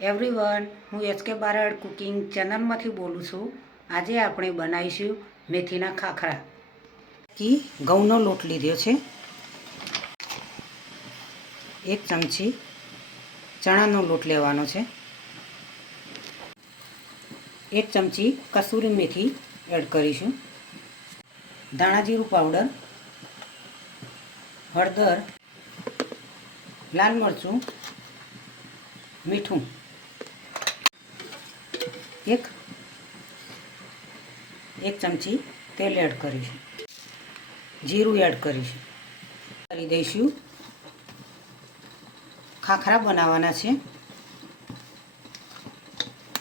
Everyone, હું HK Barad cooking ચેનલમાંથી બોલું છું. આજે આપણે બનાવીશું મેથીના ખાખરા. ઘઉંનો લોટ લીધો છે, 1 ચમચી ચણાનો લોટ લેવાનો છે, 1 ચમચી કસૂરી મેથી એડ કરીશું, ધાણા જીરું પાવડર, હળદર, લાલ મરચું, મીઠું, એક ચમચી તેલ એડ કરીશું, જીરું એડ કરીશું. કરી દઈશું. ખાખરા બનાવવાના છે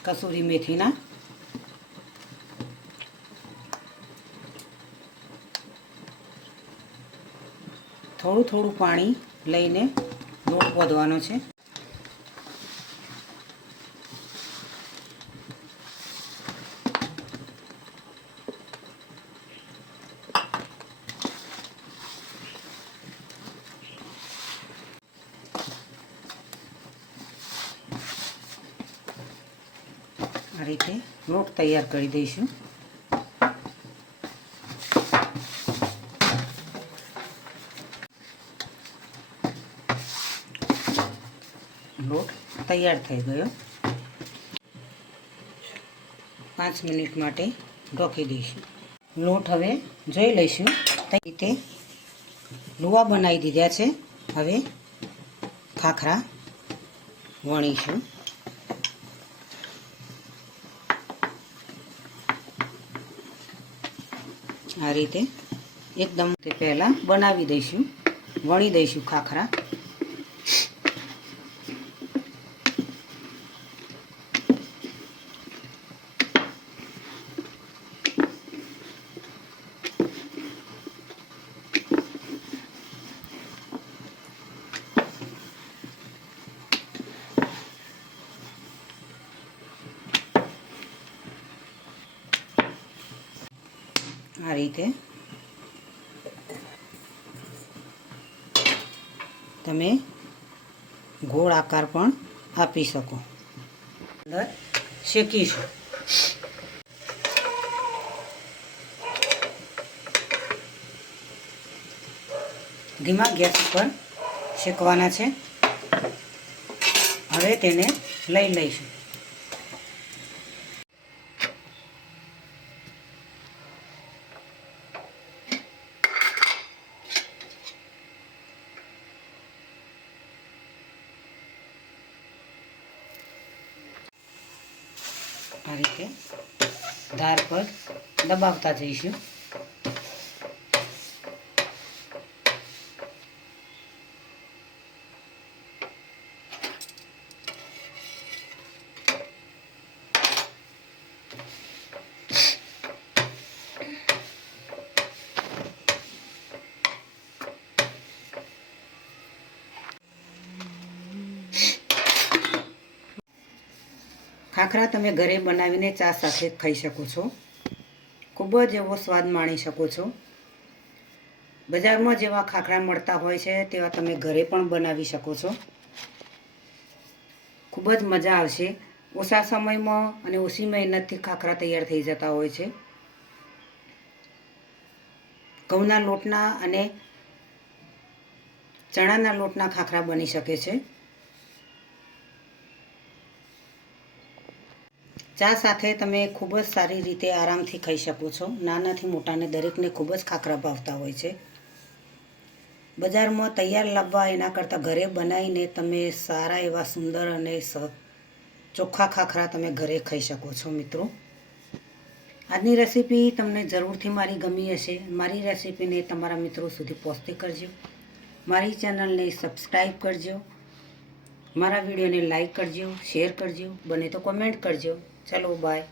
કસૂરી મેથીના. થોડું પાણી લઈને લોટ બાંધવાનો છે. આ રીતે લોટ તૈયાર કરી દઈશું. લોટ તૈયાર થઈ ગયો. 5 મિનિટ માટે ઢોકી દઈશું. લોટ હવે જોઈ લઈશું. તે રીતે લુવા બનાવી દીધા છે. હવે ખાખરા વણીશું. આ રીતે એકદમ તે પહેલાં બનાવી દઈશું, વણી દઈશું ખાખરા. આ રીતે તમે ગોળ આકાર પણ આપી શકો. અંદર શેકીશું. ધીમા ગેસ ઉપર શેકવાના છે. હવે તેને લઈ લઈશું. આ રીતે ધાર પર દબાવતા જઈશું. ખાખરા તમે ઘરે બનાવીને ચા સાથે ખાઈ શકો છો. ખૂબ જ એવો સ્વાદ માણી શકો છો. બજારમાં જેવા ખાખરા મળતા હોય છે તેવા તમે ઘરે પણ બનાવી શકો છો. ખૂબ જ મજા આવશે. ઓછા સમયમાં અને ઓછી મહેનતથી ખાખરા તૈયાર થઈ જતા હોય છે. ઘઉંના લોટના અને ચણાના લોટના ખાખરા બની શકે છે. ચા સાથે તમે ખૂબ જ સારી રીતે આરામથી ખાઈ શકો છો. નાનાથી મોટાને દરેકને ખૂબ જ ખાખરા ભાવતા હોય છે. બજારમાં તૈયાર લાવવા એના કરતાં ઘરે બનાવીને તમે સારા એવા સુંદર અને ચોખ્ખા ખાખરા તમે ઘરે ખાઈ શકો છો. મિત્રો, આજની રેસીપી તમને જરૂરથી મારી ગમી હશે. મારી રેસીપીને તમારા મિત્રો સુધી પહોંચતી કરજો. મારી ચેનલને સબસ્ક્રાઈબ કરજો. મારા વિડીયોને લાઈક કરજો, શેર કરજો, બને તો કોમેન્ટ કરજો. ચલો બાય.